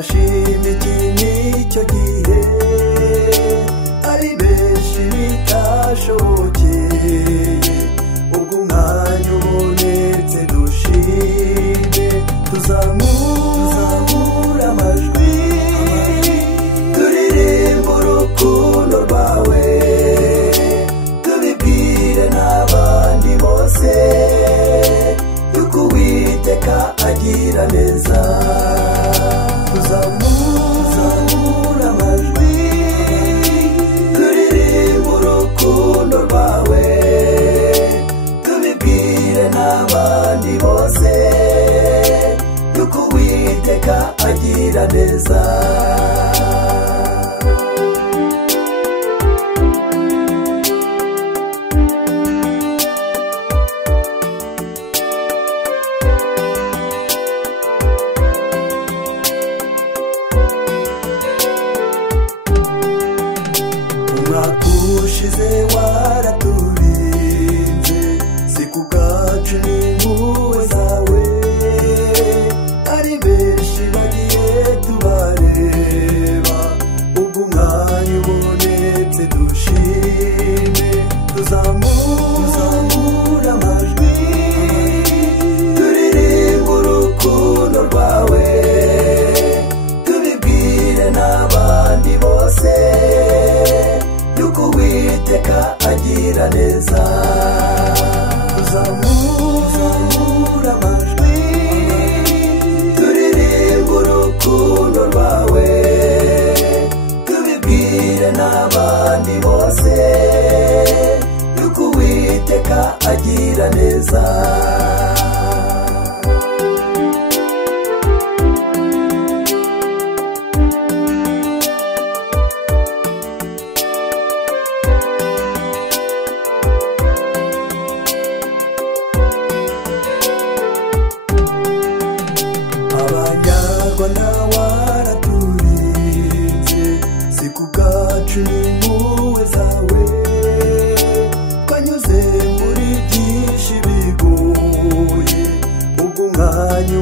bagashima iki n'icyo gihe ari benshi bitashobokeye ubwo umwanya ubonetse dushime tuzamura amajwi turirimba urukundo rwawe tubibwire n'abandi bose yuko Uwiteka agira neza tuzamura amajwi turirimba urukundo rwawe tubibwire n'abandi bose yuko Uwiteka agira neza umwaka ushize waraturinze si ku bwacu n'impuhwe zawe ari benshi bagiye tubareba ubwo umwanya ubonetse dushime tuzamura amajwi turirimba urukundo rwawe tubibwire n'abandi bose yuko Uwiteka agira neza tuzamura amajwi turirimba urukundo rwawe tubibwire n'abandi bose yuko Uwiteka agira neza Abanyarwanda waraturinze si ku bwacu n'impuhwe zawe twanyuze muri byinshi bigoye ubwo umwanya